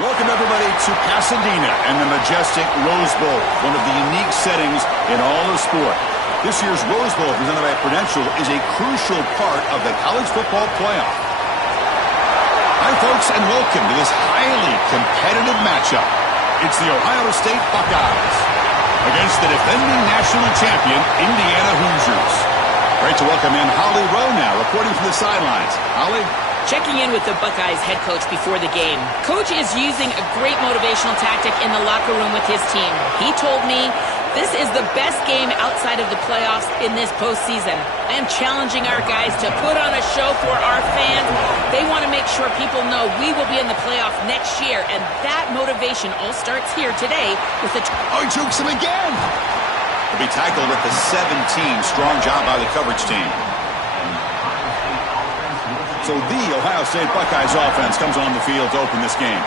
Welcome, everybody, to Pasadena and the majestic Rose Bowl, one of the unique settings in all of sport. This year's Rose Bowl, presented by Prudential, is a crucial part of the college football playoff. Hi, folks, and welcome to this highly competitive matchup. It's the Ohio State Buckeyes against the defending national champion, Indiana Hoosiers. Great to welcome in Holly Rowe now, reporting from the sidelines. Holly? Checking in with the Buckeyes head coach before the game. Coach is using a great motivational tactic in the locker room with his team. He told me this is the best game outside of the playoffs in this postseason. I am challenging our guys to put on a show for our fans. They want to make sure people know we will be in the playoff next year, and that motivation all starts here today with the... Oh, he jukes him again! He'll be tackled at the 17. Strong job by the coverage team. So the Ohio State Buckeyes offense comes on the field to open this game.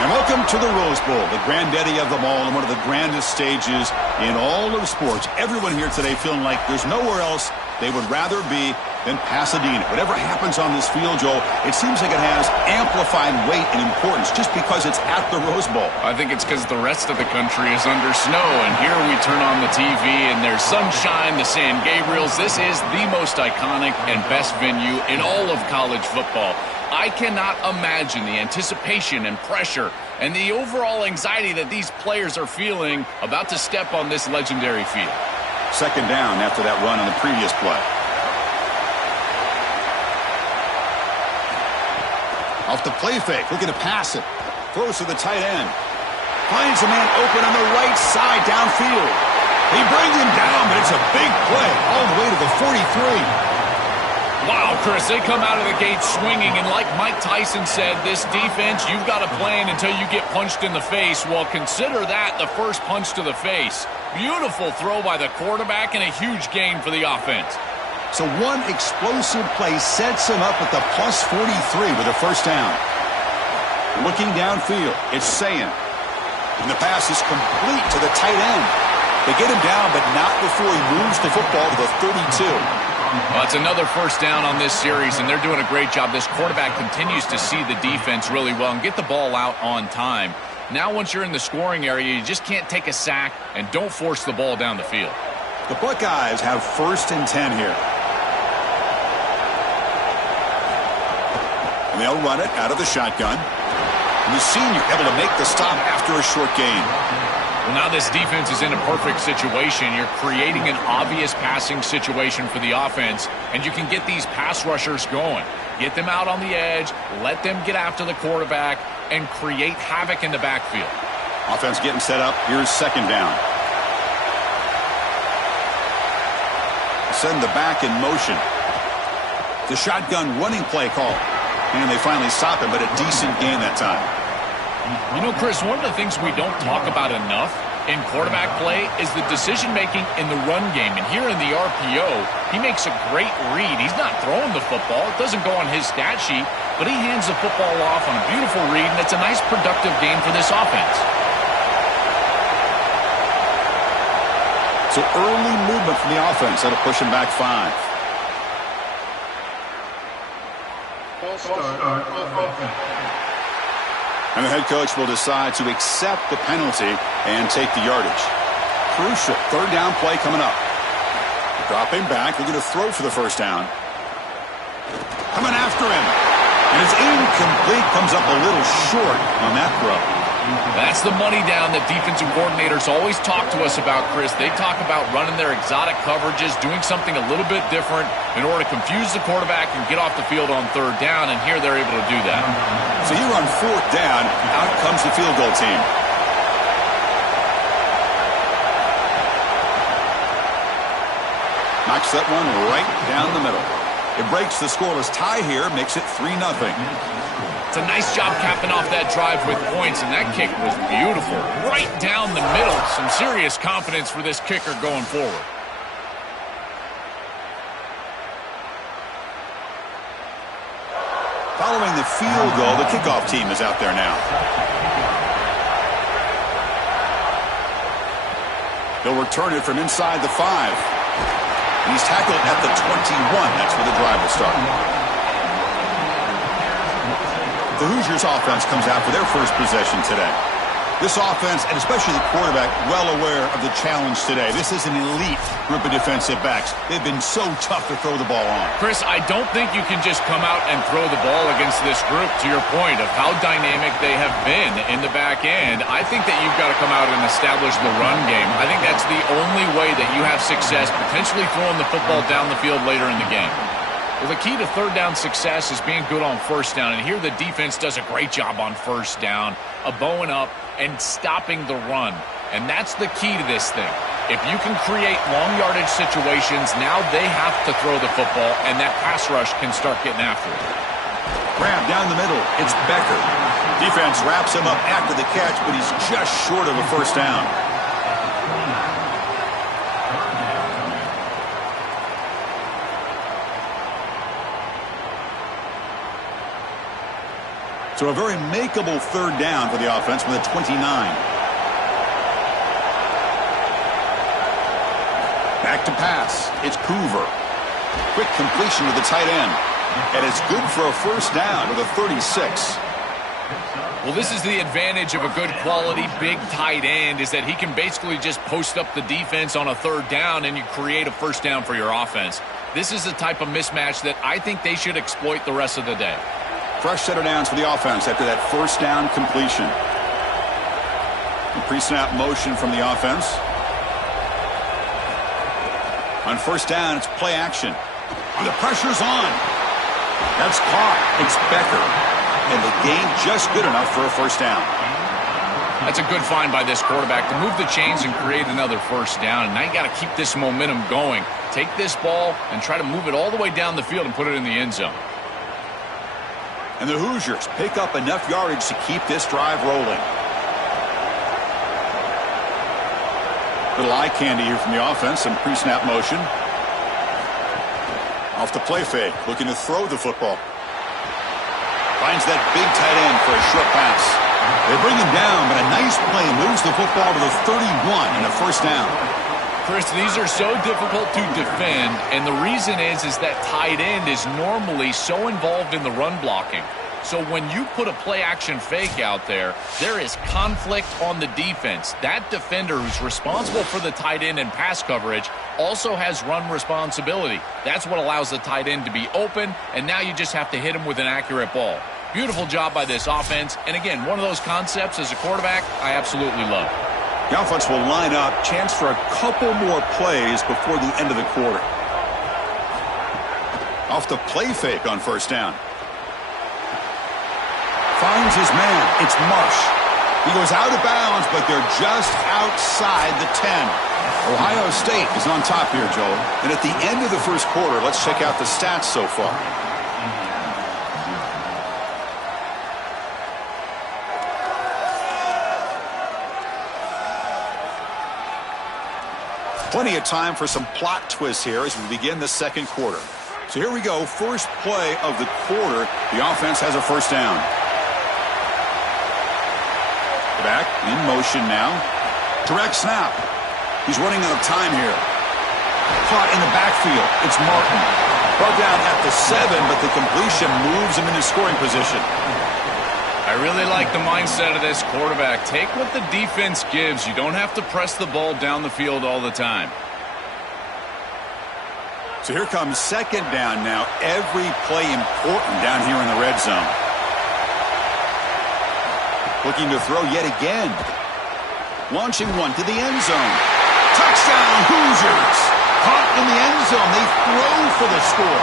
And welcome to the Rose Bowl, the granddaddy of them all and one of the grandest stages in all of sports. Everyone here today feeling like there's nowhere else they would rather be than Pasadena. Whatever happens on this field, Joel, it seems like it has amplified weight and importance just because it's at the Rose Bowl. I think it's because the rest of the country is under snow, and here we turn on the TV and there's sunshine, the San Gabriels. This is the most iconic and best venue in all of college football. I cannot imagine the anticipation and pressure and the overall anxiety that these players are feeling about to step on this legendary field. Second down after that run on the previous play. Off the play fake, looking to pass it. Throws to the tight end. Finds a man open on the right side downfield. He brings him down, but it's a big play all the way to the 43. Wow, Chris, they come out of the gate swinging, and like Mike Tyson said, this defense, you've got to plan until you get punched in the face. Well, consider that the first punch to the face. Beautiful throw by the quarterback and a huge gain for the offense. So one explosive play sets him up at the plus 43 with a first down. Looking downfield, it's Sayin. And the pass is complete to the tight end. They get him down, but not before he moves the football to the 32. Well, it's another first down on this series, and they're doing a great job. This quarterback continues to see the defense really well and get the ball out on time. Now, once you're in the scoring area, you just can't take a sack and don't force the ball down the field. The Buckeyes have first and 10 here. And they'll run it out of the shotgun. And the senior able to make the stop after a short gain. Well, now this defense is in a perfect situation. You're creating an obvious passing situation for the offense, and you can get these pass rushers going. Get them out on the edge, let them get after the quarterback, and create havoc in the backfield. Offense getting set up. Here's second down. Send the back in motion. The shotgun running play call. And they finally stop him, but a decent gain that time. You know, Chris, one of the things we don't talk about enough in quarterback play is the decision-making in the run game. And here in the RPO, he makes a great read. He's not throwing the football. It doesn't go on his stat sheet, but he hands the football off on a beautiful read, and it's a nice productive game for this offense. So early movement from the offense. That'll push him back 5. And the head coach will decide to accept the penalty and take the yardage. Crucial third down play coming up. Dropping back, looking to throw for the first down. Coming after him. And it's incomplete, comes up a little short on that throw. That's the money down that defensive coordinators always talk to us about, Chris. They talk about running their exotic coverages, doing something a little bit different in order to confuse the quarterback and get off the field on third down, and here they're able to do that. So here on fourth down, out comes the field goal team. Knocks that one right down the middle. It breaks the scoreless tie here, makes it 3-0. It's a nice job capping off that drive with points, and that kick was beautiful. Right down the middle. Some serious confidence for this kicker going forward. Following the field goal, the kickoff team is out there now. They'll return it from inside the 5. And he's tackled at the 21. That's where the drive will start. The Hoosiers offense comes out for their first possession today. This offense, and especially the quarterback, well aware of the challenge today. This is an elite group of defensive backs. They've been so tough to throw the ball on. Chris, I don't think you can just come out and throw the ball against this group, to your point of how dynamic they have been in the back end. I think that you've got to come out and establish the run game. I think that's the only way that you have success, potentially throwing the football down the field later in the game. Well, the key to third down success is being good on first down, and here the defense does a great job on first down, bowing up and stopping the run. And that's the key to this thing. If you can create long yardage situations, now they have to throw the football, and that pass rush can start getting after it. Grab down the middle. It's Becker. Defense wraps him up after the catch, but he's just short of a first down. So a very makeable third down for the offense with a 29. Back to pass. It's Coover. Quick completion to the tight end. And it's good for a first down with a 36. Well, this is the advantage of a good quality big tight end, is that he can basically just post up the defense on a third down and you create a first down for your offense. This is the type of mismatch that I think they should exploit the rest of the day. Fresh set of downs for the offense after that first down completion. Pre-snap motion from the offense. On first down, it's play action. And the pressure's on. That's caught. It's Becker. And the gain just good enough for a first down. That's a good find by this quarterback to move the chains and create another first down. And now you got to keep this momentum going. Take this ball and try to move it all the way down the field and put it in the end zone. And the Hoosiers pick up enough yardage to keep this drive rolling. Little eye candy here from the offense. Some pre-snap motion. Off the play fake. Looking to throw the football. Finds that big tight end for a short pass. They bring him down, but a nice play moves the football to the 31 and a first down. Chris, these are so difficult to defend, and the reason is that tight end is normally so involved in the run blocking. So when you put a play-action fake out there, there is conflict on the defense. That defender who's responsible for the tight end and pass coverage also has run responsibility. That's what allows the tight end to be open, and now you just have to hit him with an accurate ball. Beautiful job by this offense, and again, one of those concepts as a quarterback I absolutely love. The offense will line up. Chance for a couple more plays before the end of the quarter. Off the play fake on first down. Finds his man. It's Marsh. He goes out of bounds, but they're just outside the 10. Ohio State is on top here, Joel. And at the end of the first quarter, let's check out the stats so far. Plenty of time for some plot twists here as we begin the second quarter. So here we go. First play of the quarter. The offense has a first down. Back in motion now. Direct snap. He's running out of time here. Caught in the backfield. It's Martin. Brought down at the 7, but the completion moves him into scoring position. I really like the mindset of this quarterback. Take what the defense gives. You don't have to press the ball down the field all the time. So here comes second down now. Every play important down here in the red zone. Looking to throw yet again. Launching one to the end zone. Touchdown, Hoosiers. Caught in the end zone. They throw for the score.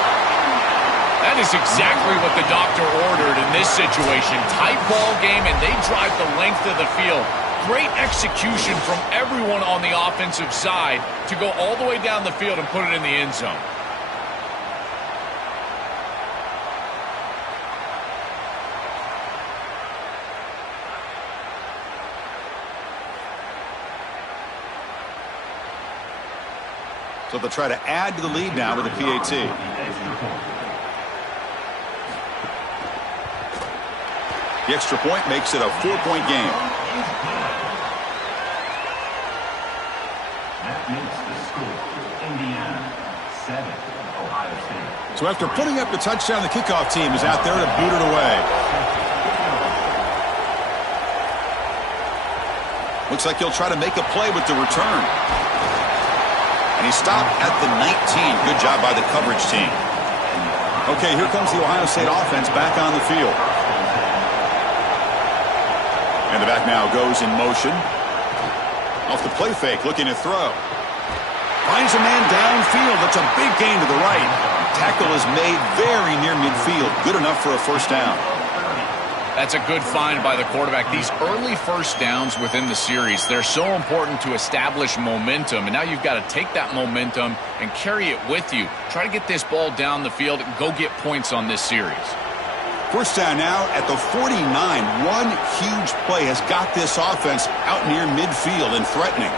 That is exactly what the doctor ordered in this situation. Tight ball game, and they drive the length of the field. Great execution from everyone on the offensive side to go all the way down the field and put it in the end zone. So they'll try to add to the lead now with the PAT. The extra point makes it a 4-point game. That makes the score Indiana 7, Ohio State. So after putting up the touchdown, the kickoff team is out there to boot it away. Looks like he'll try to make a play with the return. And he stopped at the 19. Good job by the coverage team. Okay, here comes the Ohio State offense back on the field. And the back now goes in motion. Off the play fake, looking to throw. Finds a man downfield. That's a big gain to the right. Tackle is made very near midfield. Good enough for a first down. That's a good find by the quarterback. These early first downs within the series, they're so important to establish momentum. And now you've got to take that momentum and carry it with you. Try to get this ball down the field and go get points on this series. First down now at the 49. One huge play has got this offense out near midfield and threatening.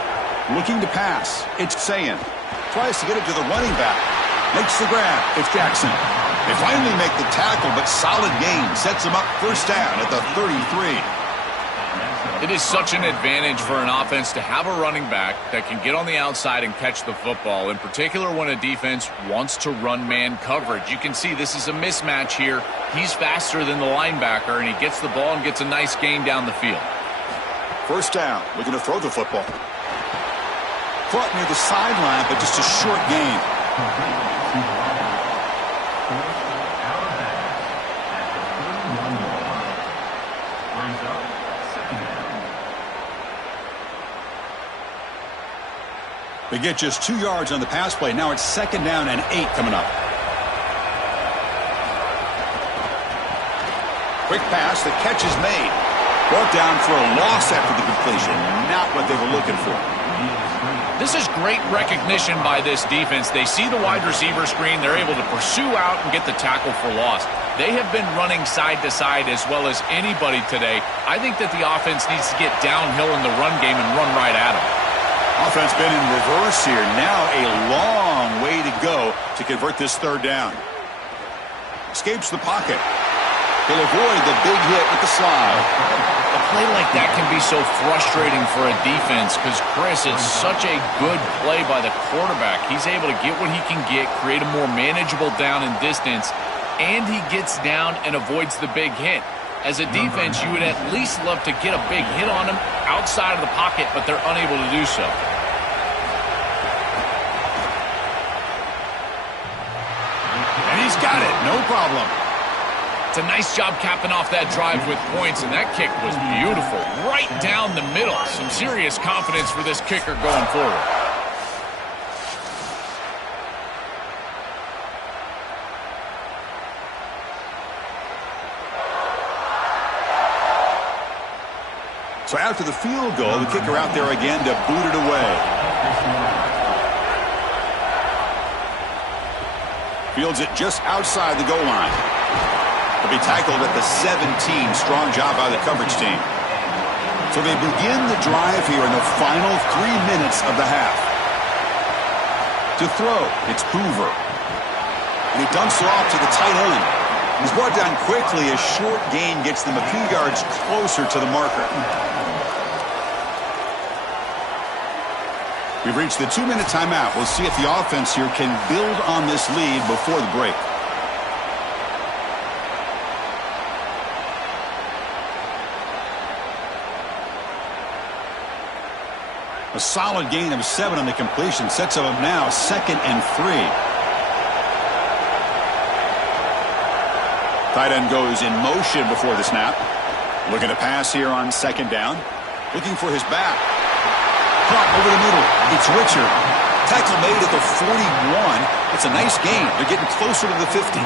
Looking to pass. It's Sayin. Tries to get it to the running back. Makes the grab. It's Jackson. They finally make the tackle, but solid gain. Sets them up first down at the 33. It is such an advantage for an offense to have a running back that can get on the outside and catch the football, in particular when a defense wants to run man coverage. You can see this is a mismatch here. He's faster than the linebacker, and he gets the ball and gets a nice gain down the field. First down. Looking to throw the football. Caught near the sideline, but just a short gain. They get just 2 yards on the pass play. Now it's second down and 8 coming up. Quick pass. The catch is made. Brought down for a loss after the completion. Not what they were looking for. This is great recognition by this defense. They see the wide receiver screen. They're able to pursue out and get the tackle for loss. They have been running side to side as well as anybody today. I think that the offense needs to get downhill in the run game and run right at them. Offense been in reverse here. Now a long way to go to convert this third down. Escapes the pocket. He'll avoid the big hit with the slide. A play like that can be so frustrating for a defense because, Chris, it's such a good play by the quarterback. He's able to get what he can get, create a more manageable down and distance, and he gets down and avoids the big hit. As a defense, you would at least love to get a big hit on him outside of the pocket, but they're unable to do so. And he's got it. No problem. It's a nice job capping off that drive with points, and that kick was beautiful. Right down the middle. Some serious confidence for this kicker going forward. So after the field goal, the kicker out there again to boot it away. Fields it just outside the goal line. He'll be tackled at the 17. Strong job by the coverage team. So they begin the drive here in the final 3 minutes of the half. To throw, it's Hoover. And he dumps it off to the tight end. He's brought down quickly. A short gain gets them a few yards closer to the marker. We've reached the 2-minute timeout. We'll see if the offense here can build on this lead before the break. A solid gain of 7 on the completion sets them up now 2nd and 3. Tight end goes in motion before the snap. Looking to pass here on 2nd down. Looking for his back. Caught over the middle. It's Richard. Tackle made at the 41. It's a nice gain. They're getting closer to the 50.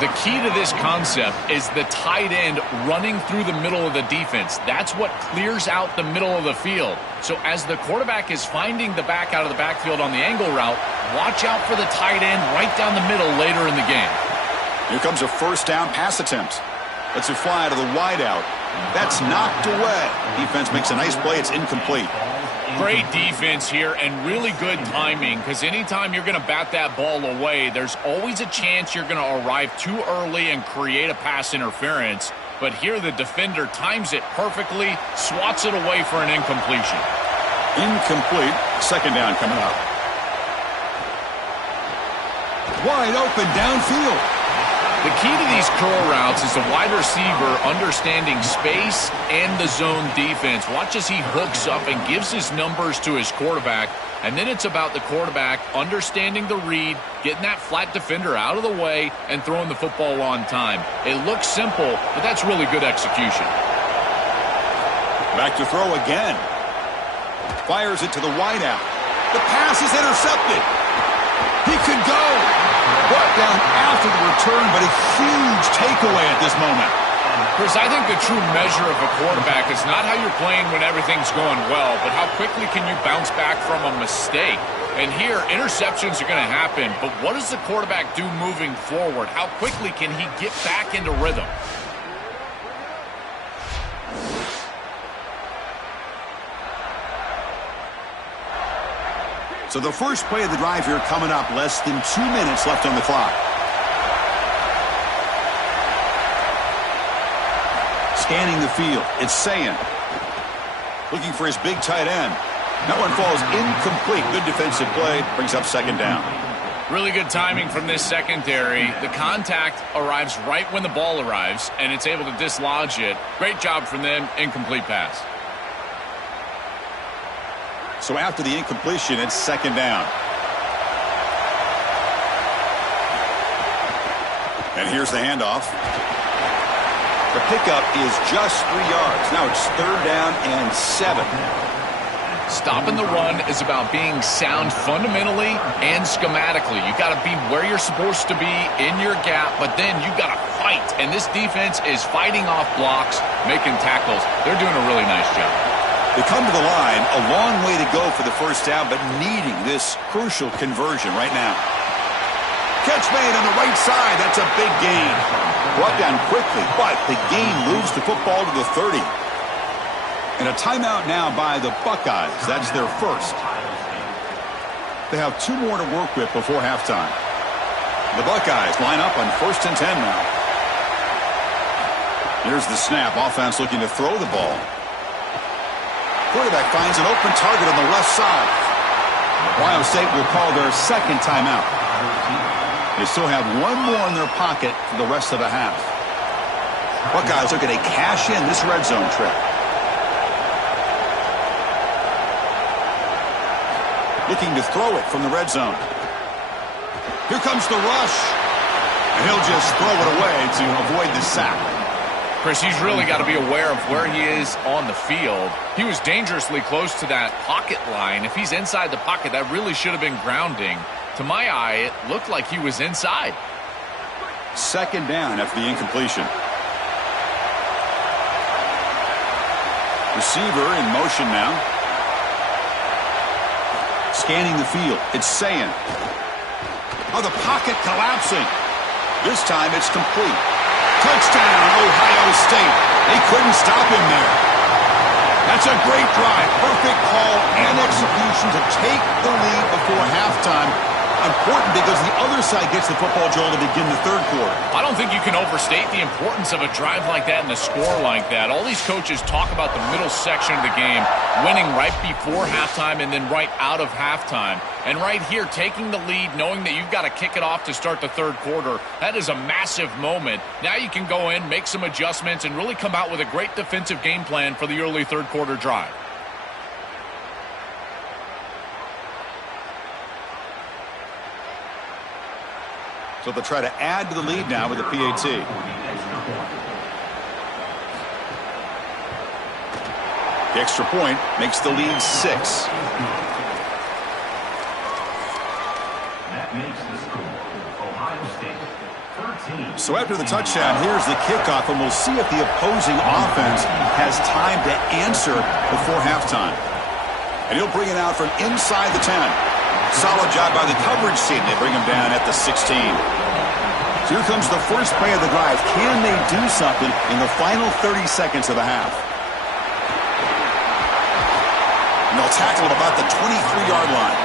The key to this concept is the tight end running through the middle of the defense. That's what clears out the middle of the field. So as the quarterback is finding the back out of the backfield on the angle route, watch out for the tight end right down the middle later in the game. Here comes a first down pass attempt. Lets it fly to the wideout. That's knocked away. Defense makes a nice play. It's incomplete. Great defense here and really good timing because anytime you're going to bat that ball away, there's always a chance you're going to arrive too early and create a pass interference. But here the defender times it perfectly, swats it away for an incompletion. Incomplete. 2nd down coming up. Wide open downfield. The key to these curl routes is the wide receiver understanding space and the zone defense. Watch as he hooks up and gives his numbers to his quarterback. And then it's about the quarterback understanding the read, getting that flat defender out of the way, and throwing the football on time. It looks simple, but that's really good execution. Back to throw again. Fires it to the wideout. The pass is intercepted. He could go. Brought down after the return, but a huge takeaway at this moment. Chris, I think the true measure of a quarterback is not how you're playing when everything's going well, but how quickly can you bounce back from a mistake. And here, interceptions are going to happen, but what does the quarterback do moving forward? How quickly can he get back into rhythm? So the first play of the drive here coming up, less than 2 minutes left on the clock. Scanning the field, it's Sayin. Looking for his big tight end. That one falls incomplete. Good defensive play, brings up second down. Really good timing from this secondary. The contact arrives right when the ball arrives, and it's able to dislodge it. Great job from them, incomplete pass. So after the incompletion, it's second down. And here's the handoff. The pickup is just 3 yards. Now it's third down and 7. Stopping the run is about being sound fundamentally and schematically. You got to be where you're supposed to be in your gap, but then you got to fight. And this defense is fighting off blocks, making tackles. They're doing a really nice job. They come to the line, a long way to go for the first down, but needing this crucial conversion right now. Catch made on the right side. That's a big gain. Brought down quickly, but the gain moves the football to the 30. And a timeout now by the Buckeyes. That's their first. They have 2 more to work with before halftime. The Buckeyes line up on 1st and 10 now. Here's the snap. Offense looking to throw the ball. Quarterback finds an open target on the left side. Ohio State will call their second timeout. They still have 1 more in their pocket for the rest of the half. Buckeyes are going to cash in this red zone trip. Looking to throw it from the red zone. Here comes the rush. And he'll just throw it away to avoid the sack. Chris, he's really got to be aware of where he is on the field. He was dangerously close to that pocket line. If he's inside the pocket, that really should have been grounding. To my eye, it looked like he was inside. Second down after the incompletion. Receiver in motion now. Scanning the field. It's Sayin. Oh, the pocket collapsing. This time it's complete. Touchdown, Ohio State. They couldn't stop him there. That's a great drive. Perfect call and execution to take the lead before halftime. Important because the other side gets the football, Joel, to begin the third quarter. I don't think you can overstate the importance of a drive like that and a score like that. All these coaches talk about the middle section of the game, winning right before halftime and then right out of halftime. And right here, taking the lead, knowing that you've got to kick it off to start the third quarter, that is a massive moment. Now you can go in, make some adjustments, and really come out with a great defensive game plan for the early third quarter drive. So they'll try to add to the lead now with the PAT. The extra point makes the lead 6. That makes the score Ohio State 13. So after the touchdown, here's the kickoff, and we'll see if the opposing offense has time to answer before halftime. And he'll bring it out from inside the 10. Solid job by the coverage team. They bring him down at the 16. So here comes the first play of the drive. Can they do something in the final 30 seconds of the half? And they'll tackle him about the 23-yard line.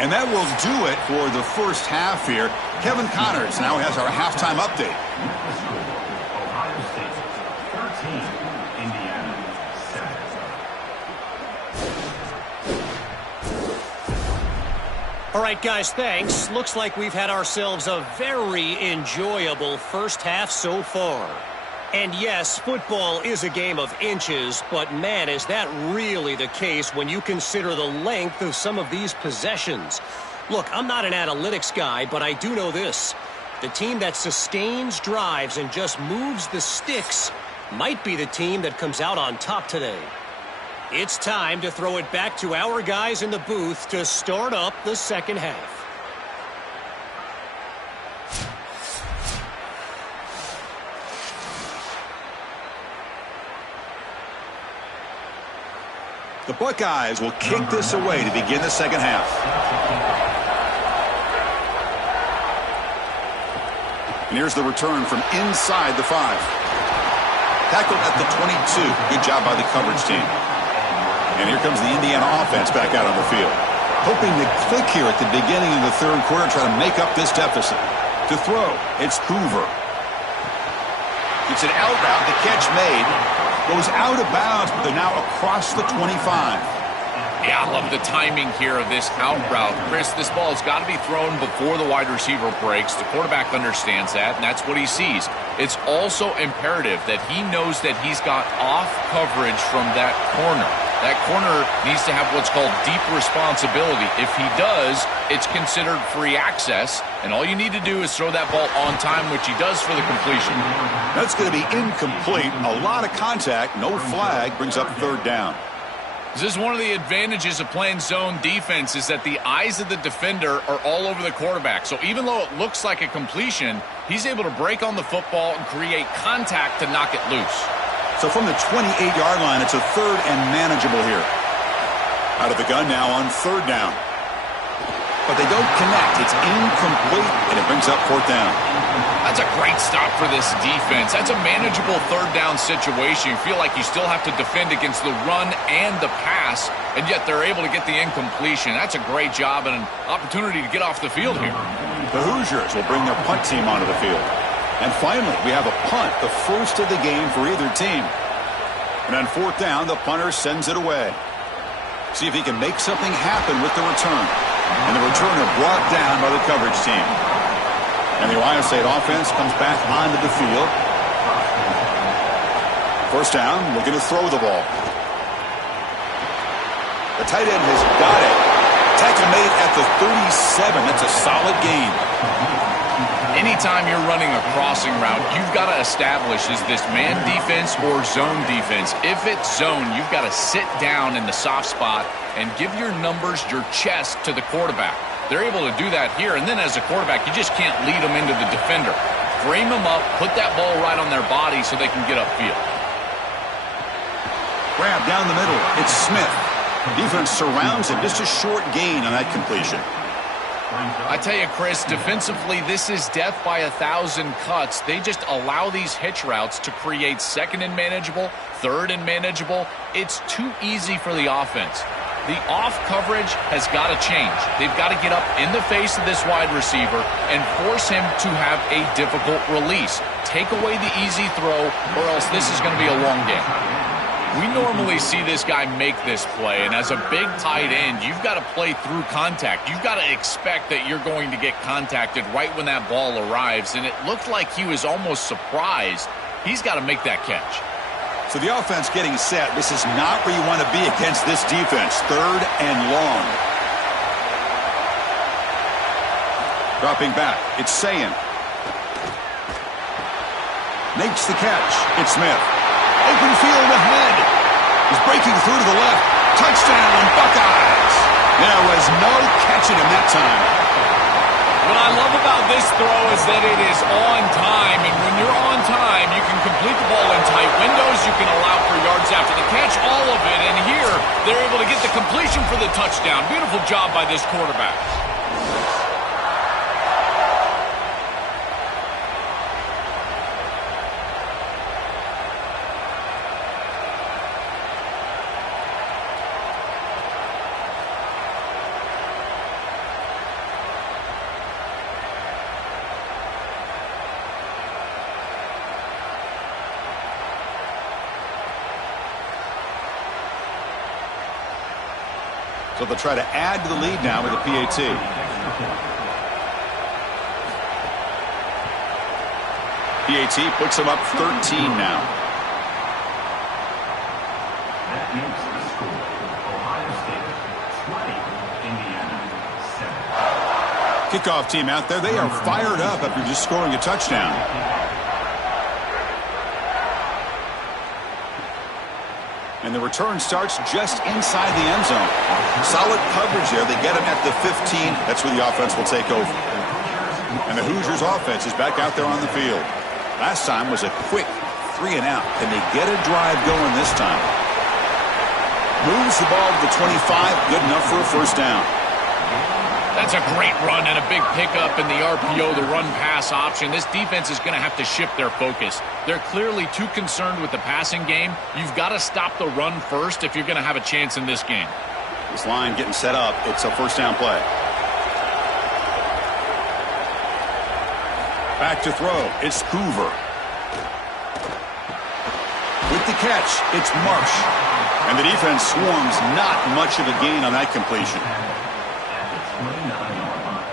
And that will do it for the first half here. Kevin Connors now has our halftime update. Ohio State 13. Indiana 7. All right, guys, thanks. Looks like we've had ourselves a very enjoyable first half so far. And yes, football is a game of inches, but man, is that really the case when you consider the length of some of these possessions. Look, I'm not an analytics guy, but I do know this. The team that sustains drives and just moves the sticks might be the team that comes out on top today. It's time to throw it back to our guys in the booth to start up the second half. The Buckeyes will kick this away to begin the second half. And here's the return from inside the 5. Tackled at the 22. Good job by the coverage team. And here comes the Indiana offense back out on the field. Hoping to click here at the beginning of the third quarter, try to make up this deficit. To throw, it's Hoover. It's an out route. The catch made. Goes out of bounds, but they're now across the 25. Yeah, I love the timing here of this out route. Chris, this ball has got to be thrown before the wide receiver breaks. The quarterback understands that, and that's what he sees. It's also imperative that he knows that he's got off coverage from that corner. That corner needs to have what's called deep responsibility. If he does, it's considered free access, and all you need to do is throw that ball on time, which he does for the completion. That's going to be incomplete. A lot of contact, no flag, brings up third down. This is one of the advantages of playing zone defense is that the eyes of the defender are all over the quarterback. So even though it looks like a completion, he's able to break on the football and create contact to knock it loose. So from the 28-yard line, it's a third and manageable here. Out of the gun now on third down. But they don't connect. It's incomplete, and it brings up fourth down. That's a great stop for this defense. That's a manageable third down situation. You feel like you still have to defend against the run and the pass, and yet they're able to get the incompletion. That's a great job and an opportunity to get off the field here. The Hoosiers will bring their punt team onto the field. And finally, we have a punt, the first of the game for either team. And on fourth down, the punter sends it away. See if he can make something happen with the return. And the returner brought down by the coverage team. And the Ohio State offense comes back onto the field. First down, looking to throw the ball. The tight end has got it. Tackle made at the 37. That's a solid gain. Anytime you're running a crossing route, you've got to establish, is this man defense or zone defense? If it's zone, you've got to sit down in the soft spot and give your numbers, your chest to the quarterback. They're able to do that here, and then as a quarterback, you just can't lead them into the defender. Frame them up, put that ball right on their body so they can get upfield. Grab down the middle. It's Smith. Defense surrounds him. Just a short gain on that completion. I tell you, Chris, defensively, this is death by 1,000 cuts. They just allow these hitch routes to create second and manageable, third and manageable. It's too easy for the offense. The off coverage has got to change. They've got to get up in the face of this wide receiver and force him to have a difficult release. Take away the easy throw, or else this is going to be a long game. We normally see this guy make this play, and as a big tight end, you've got to play through contact. You've got to expect that you're going to get contacted right when that ball arrives, and it looked like he was almost surprised. He's got to make that catch. So the offense getting set. This is not where you want to be against this defense. Third and long. Dropping back. It's Sayin. Makes the catch. It's Smith. Open field ahead. He's breaking through to the left. Touchdown, Buckeyes. There was no catching him that time. What I love about this throw is that it is on time, and when you're on time, you can complete the ball in tight windows, you can allow for yards after the catch, all of it, and here, they're able to get the completion for the touchdown. Beautiful job by this quarterback. So they'll try to add to the lead now with a PAT. PAT puts them up 13 now. That makes the score Ohio State 20, Indiana 7. Kickoff team out there. They are fired up after just scoring a touchdown. And the return starts just inside the end zone. Solid coverage there. They get him at the 15. That's where the offense will take over. And the Hoosiers offense is back out there on the field. Last time was a quick 3 and out. Can they get a drive going this time? Moves the ball to the 25. Good enough for a first down. That's a great run and a big pickup in the RPO, the run-pass option. This defense is going to have to shift their focus. They're clearly too concerned with the passing game. You've got to stop the run first if you're going to have a chance in this game. This line getting set up. It's a first down play. Back to throw. It's Hoover. With the catch, it's Marsh. And the defense swarms. Not much of a gain on that completion. 29-yard line.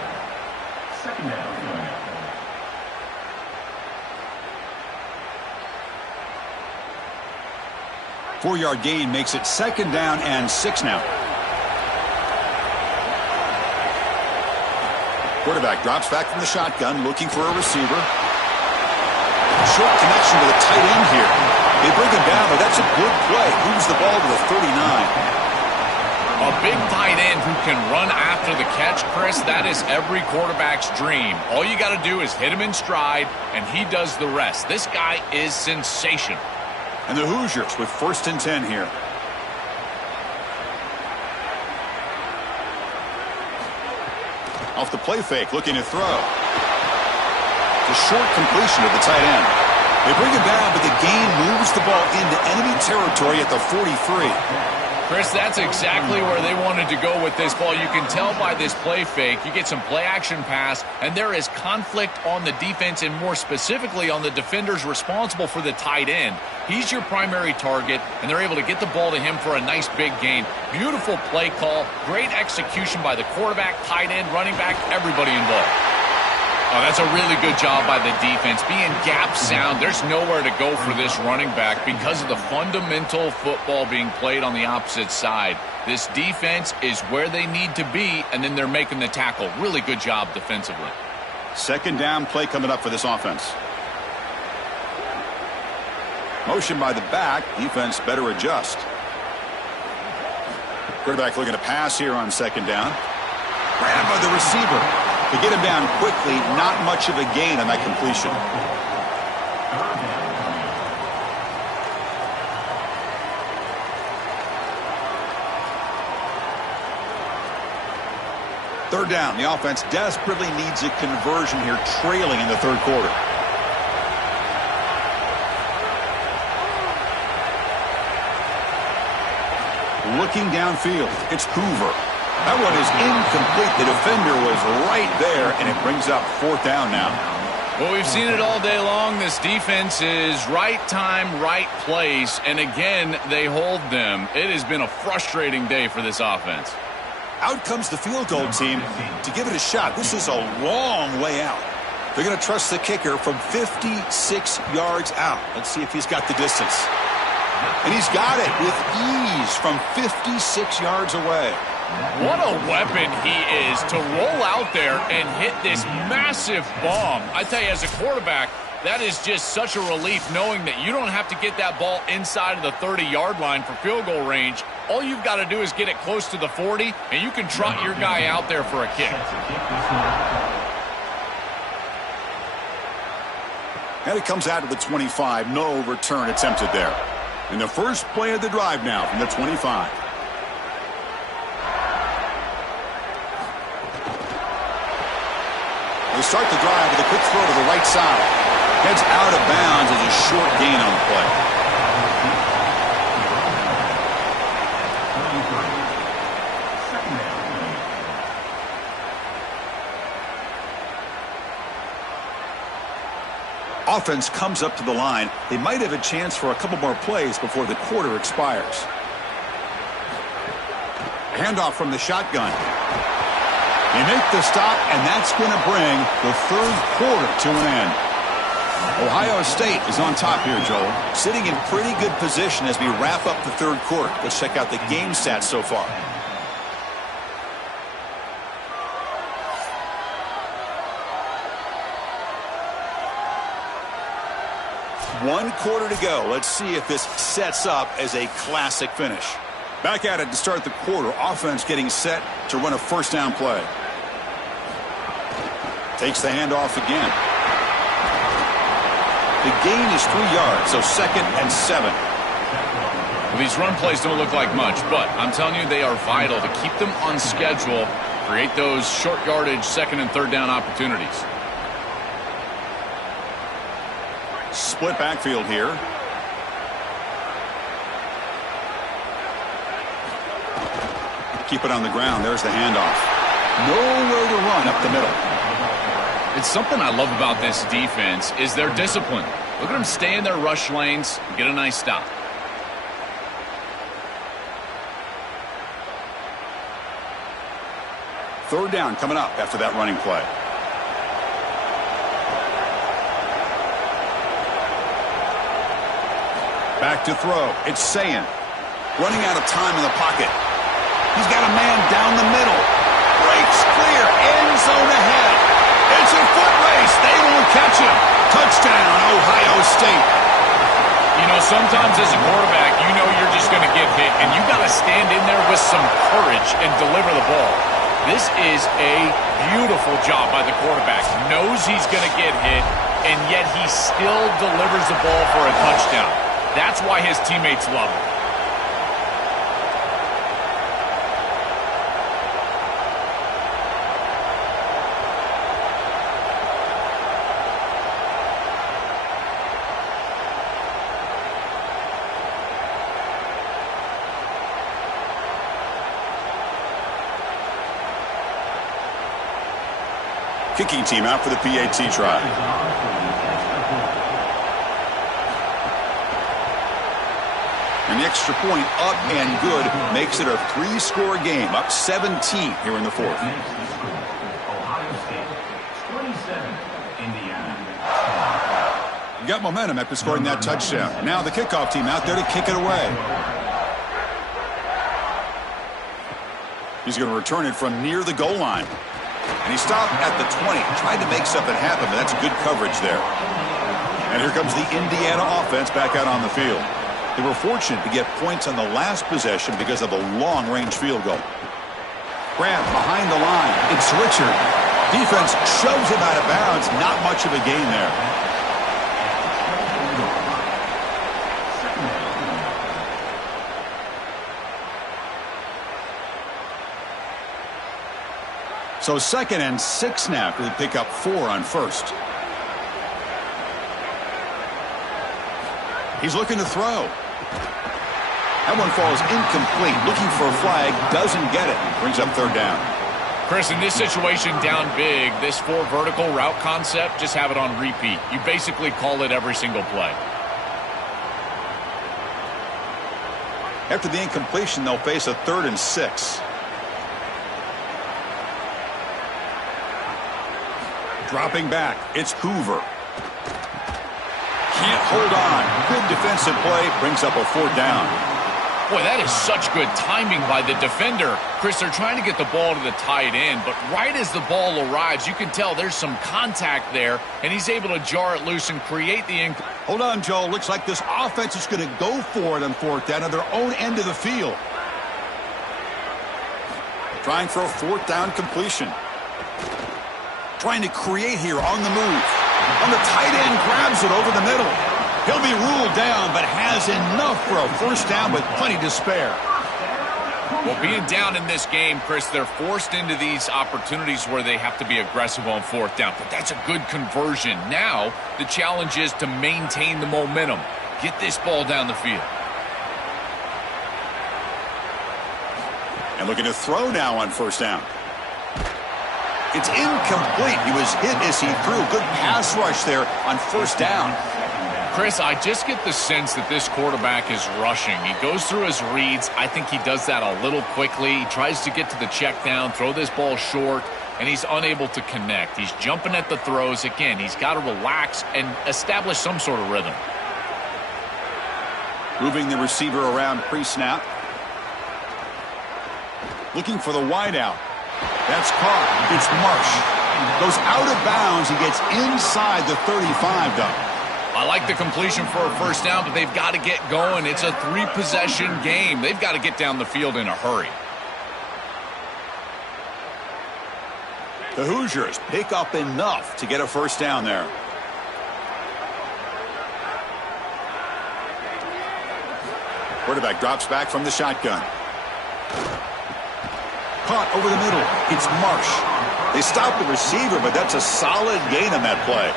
Second down. 4-yard gain makes it second down and 6 now. Quarterback drops back from the shotgun, looking for a receiver. Short connection to the tight end here. They bring him down, but that's a good play. Moves the ball to the 39. A big tight end who can run after the catch, Chris, that is every quarterback's dream. All you got to do is hit him in stride, and he does the rest. This guy is sensational. And the Hoosiers with 1st and 10 here. Off the play fake, looking to throw. It's a short completion to the tight end. They bring him down, but the gain moves the ball into enemy territory at the 43. Chris, that's exactly where they wanted to go with this ball. You can tell by this play fake. You get some play-action pass, and there is conflict on the defense and more specifically on the defenders responsible for the tight end. He's your primary target, and they're able to get the ball to him for a nice big gain. Beautiful play call, great execution by the quarterback, tight end, running back, everybody involved. Oh, that's a really good job by the defense. Being gap sound, there's nowhere to go for this running back because of the fundamental football being played on the opposite side. This defense is where they need to be, and then they're making the tackle. Really good job defensively. Second down play coming up for this offense. Motion by the back. Defense better adjust. Quarterback looking to pass here on second down. Grabbed by the receiver. To get him down quickly, not much of a gain on that completion. Third down. The offense desperately needs a conversion here, trailing in the third quarter. Looking downfield, it's Hoover. That one is incomplete. The defender was right there, and it brings up 4th down now. Well, we've seen it all day long. This defense is right time, right place, and again, they hold them. It has been a frustrating day for this offense. Out comes the field goal team to give it a shot. This is a long way out. They're going to trust the kicker from 56 yards out. Let's see if he's got the distance. And he's got it with ease from 56 yards away. What a weapon he is to roll out there and hit this massive bomb. I tell you, as a quarterback, that is just such a relief knowing that you don't have to get that ball inside of the 30-yard line for field goal range. All you've got to do is get it close to the 40, and you can trot your guy out there for a kick. And it comes out of the 25. No return attempted there. And the first play of the drive now from the 25. They start the drive with a quick throw to the right side. Heads out of bounds as a short gain on the play. Offense comes up to the line. They might have a chance for a couple more plays before the quarter expires. Handoff from the shotgun. They make the stop, and that's going to bring the third quarter to an end. Ohio State is on top here, Joel. Sitting in pretty good position as we wrap up the third quarter. Let's check out the game stats so far. One quarter to go. Let's see if this sets up as a classic finish. Back at it to start the quarter. Offense getting set to run a first down play. Takes the handoff again. The gain is 3 yards, so 2nd and 7. Well, these run plays don't look like much, but I'm telling you they are vital to keep them on schedule, create those short yardage 2nd and 3rd down opportunities. Split backfield here. Keep it on the ground. There's the handoff. Nowhere to run up the middle. It's something I love about this defense is their discipline. Look at them stay in their rush lanes and get a nice stop. Third down coming up after that running play. Back to throw. It's Sayin. Running out of time in the pocket. He's got a man down the middle. Breaks clear. End zone ahead. It's a foot race. They won't catch him. Touchdown, Ohio State. You know, sometimes as a quarterback, you know you're just going to get hit, and you got to stand in there with some courage and deliver the ball. This is a beautiful job by the quarterback. Knows he's going to get hit, and yet he still delivers the ball for a touchdown. That's why his teammates love him. Kicking team out for the PAT try. And the extra point up and good makes it a 3-score game, up 17 here in the fourth. Ohio State, 27, Indiana. You got momentum after scoring that touchdown. Now the kickoff team out there to kick it away. He's going to return it from near the goal line. And he stopped at the 20. Tried to make something happen, but that's good coverage there. And here comes the Indiana offense back out on the field. They were fortunate to get points on the last possession because of a long-range field goal. Grab behind the line. It's Richard. Defense shoves him out of bounds. Not much of a gain there. So 2nd and 6 now after they pick up 4 on first. He's looking to throw. That one falls incomplete. Looking for a flag. Doesn't get it. Brings up 3rd down. Chris, in this situation down big, this 4 vertical route concept, just have it on repeat. You basically call it every single play. After the incompletion, they'll face a 3rd and 6. Dropping back, it's Hoover. Can't hold on. Good defensive play, brings up a 4th down. Boy, that is such good timing by the defender. Chris, they're trying to get the ball to the tight end, but right as the ball arrives, you can tell there's some contact there, and he's able to jar it loose and create the... Hold on, Joe. Looks like this offense is going to go for it on 4th down at their own end of the field. Trying for a 4th down completion. Trying to create here on the move. On the tight end, grabs it over the middle. He'll be ruled down, but has enough for a 1st down with plenty to spare. Well, being down in this game, Chris, they're forced into these opportunities where they have to be aggressive on 4th down. But that's a good conversion. Now, the challenge is to maintain the momentum. Get this ball down the field. And looking to throw now on 1st down. It's incomplete. He was hit as he threw. Good pass rush there on 1st down. Chris, I just get the sense that this quarterback is rushing. He goes through his reads. I think he does that a little quickly. He tries to get to the check down, throw this ball short, and he's unable to connect. He's jumping at the throws. Again, he's got to relax and establish some sort of rhythm. Moving the receiver around pre-snap. Looking for the wideout. That's caught. It's Marsh. Goes out of bounds. He gets inside the 35, though. I like the completion for a first down, but they've got to get going. It's a 3-possession game. They've got to get down the field in a hurry. The Hoosiers pick up enough to get a first down there. Quarterback drops back from the shotgun. Caught over the middle. It's Marsh. They stop the receiver, but that's a solid gain on that play.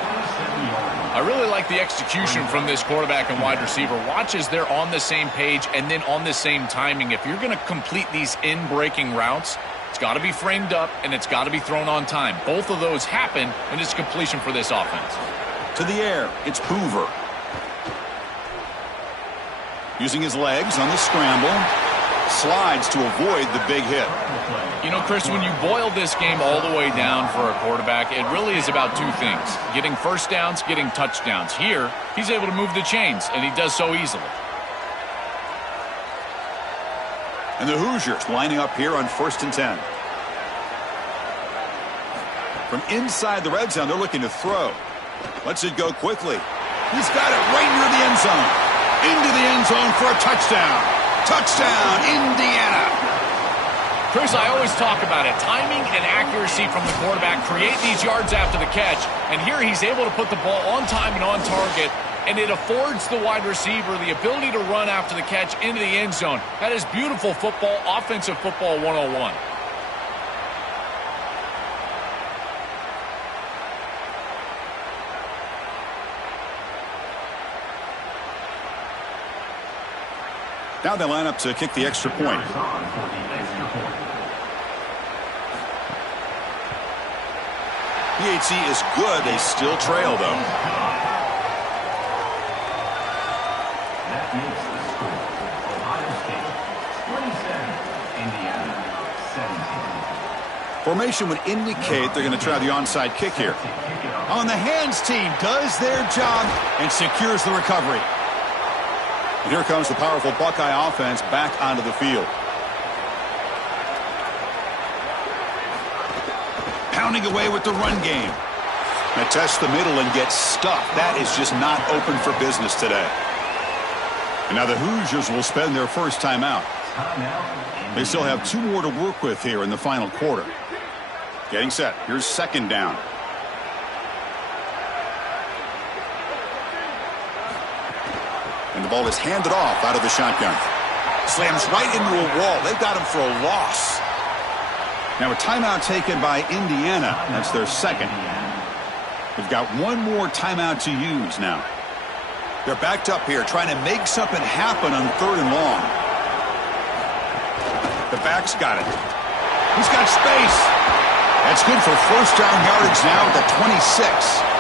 I really like the execution from this quarterback and wide receiver. Watch as they're on the same page and then on the same timing. If you're going to complete these in-breaking routes, it's got to be framed up and it's got to be thrown on time. Both of those happen, and it's completion for this offense. To the air, it's Hoover. Using his legs on the scramble. Slides to avoid the big hit. You know, Chris, when you boil this game all the way down for a quarterback, it really is about two things. Getting first downs, getting touchdowns. Here, he's able to move the chains, and he does so easily. And the Hoosiers lining up here on 1st and 10. From inside the red zone, they're looking to throw. Lets it go quickly. He's got it right near the end zone. Into the end zone for a touchdown. Touchdown, Indiana. Chris, I always talk about it. Timing and accuracy from the quarterback create these yards after the catch. And here he's able to put the ball on time and on target. And it affords the wide receiver the ability to run after the catch into the end zone. That is beautiful football, offensive football 101. Now they line up to kick the extra point. PHC is good. They still trail, though. That makes the score. Ohio State 27, Indiana 17. Formation would indicate they're going to try the onside kick here. On the hands team does their job and secures the recovery. And here comes the powerful Buckeye offense back onto the field. Pounding away with the run game. Now test the middle and get stuffed. That is just not open for business today. And now the Hoosiers will spend their first timeout. They still have 2 more to work with here in the final quarter. Getting set. Here's 2nd down. And the ball is handed off out of the shotgun. Slams right into a wall. They've got him for a loss. Now a timeout taken by Indiana. That's their 2nd. They've got 1 more timeout to use now. They're backed up here trying to make something happen on 3rd and long. The back's got it. He's got space. That's good for first down yardage now at the 26.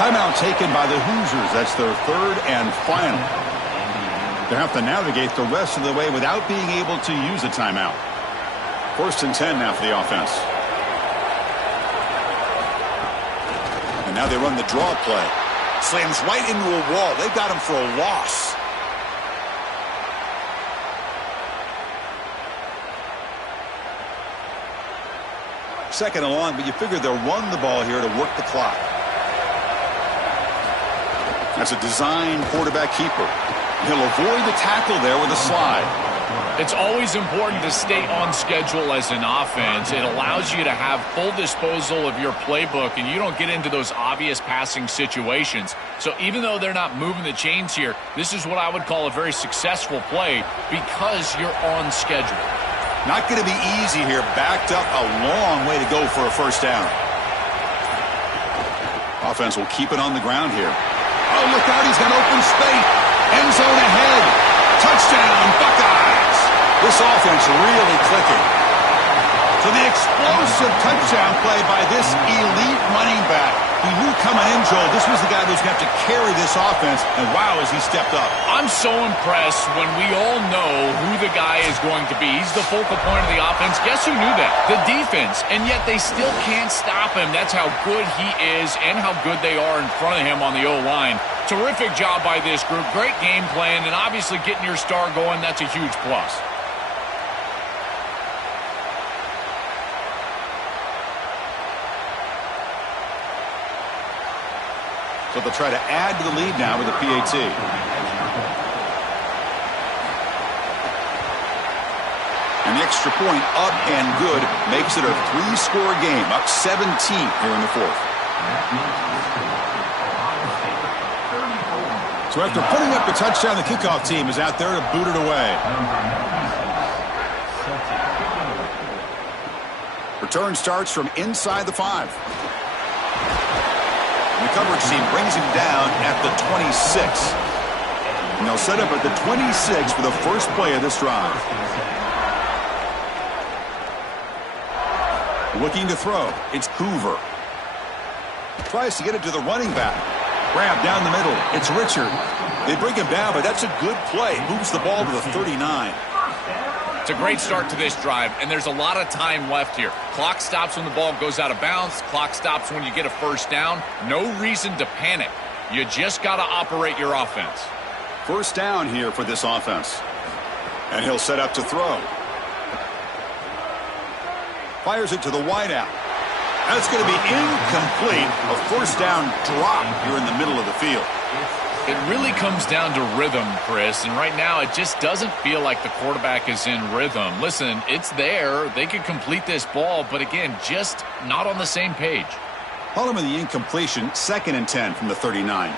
Timeout taken by the Hoosiers. That's their 3rd and final. They have to navigate the rest of the way without being able to use a timeout. 1st and 10 now for the offense. And now they run the draw play. Slams right into a wall. They've got him for a loss. Second and long, but you figure they'll run the ball here to work the clock. That's a design quarterback keeper. He'll avoid the tackle there with a slide. It's always important to stay on schedule as an offense. It allows you to have full disposal of your playbook, and you don't get into those obvious passing situations. So even though they're not moving the chains here, this is what I would call a very successful play because you're on schedule. Not going to be easy here. Backed up a long way to go for a first down. Offense will keep it on the ground here. Oh, look out. He's got open space. End zone ahead. Touchdown, Buckeyes. This offense really clicking. So the explosive touchdown play by this elite running back. He knew coming in, Joel, this was the guy who was going to have to carry this offense, and wow, has he stepped up. I'm so impressed when we all know who the guy is going to be. He's the focal point of the offense. Guess who knew that? The defense, and yet they still can't stop him. That's how good he is and how good they are in front of him on the O-line. Terrific job by this group. Great game plan, and obviously getting your star going, that's a huge plus. So they'll try to add to the lead now with a PAT. An extra point up and good makes it a 3-score game, up 17 here in the fourth. So after putting up a touchdown, the kickoff team is out there to boot it away. Return starts from inside the 5. The coverage team brings him down at the 26. And they'll set up at the 26 for the first play of this drive. Looking to throw. It's Hoover. Tries to get it to the running back. Grab down the middle. It's Richard. They bring him down, but that's a good play. Moves the ball to the 39. It's a great start to this drive, and there's a lot of time left here. Clock stops when the ball goes out of bounds. Clock stops when you get a first down. No reason to panic. You just got to operate your offense. First down here for this offense. And he'll set up to throw. Fires it to the wideout. That's going to be incomplete. A first down drop here in the middle of the field. It really comes down to rhythm, Chris, and right now it just doesn't feel like the quarterback is in rhythm. Listen, it's there. They could complete this ball, but again, just not on the same page. Follow him in the incompletion, 2nd and 10 from the 39.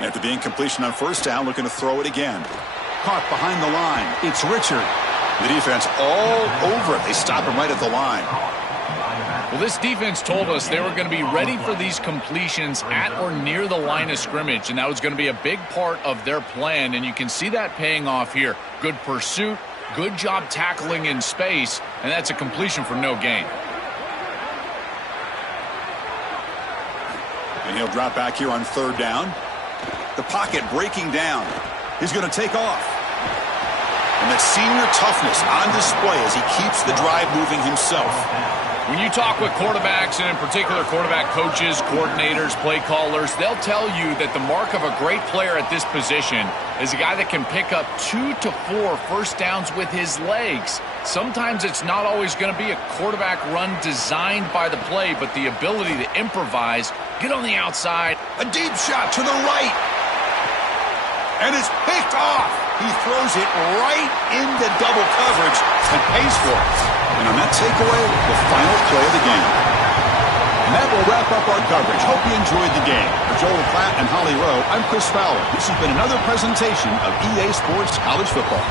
After the incompletion on first down, looking to throw it again. Caught behind the line. It's Richard. The defense all over it. They stop him right at the line. Well, this defense told us they were going to be ready for these completions at or near the line of scrimmage, and that was going to be a big part of their plan, and you can see that paying off here. Good pursuit, good job tackling in space, and that's a completion for no gain. And he'll drop back here on 3rd down. The pocket breaking down. He's going to take off. And that senior toughness on display as he keeps the drive moving himself. When you talk with quarterbacks, and in particular quarterback coaches, coordinators, play callers, they'll tell you that the mark of a great player at this position is a guy that can pick up 2 to 4 first downs with his legs. Sometimes it's not always going to be a quarterback run designed by the play, but the ability to improvise, get on the outside. A deep shot to the right. And it's picked off. He throws it right into double coverage and pays for it. And on that takeaway, the final play of the game. And that will wrap up our coverage. Hope you enjoyed the game. For Joel Klatt and Holly Rowe, I'm Chris Fowler. This has been another presentation of EA Sports College Football.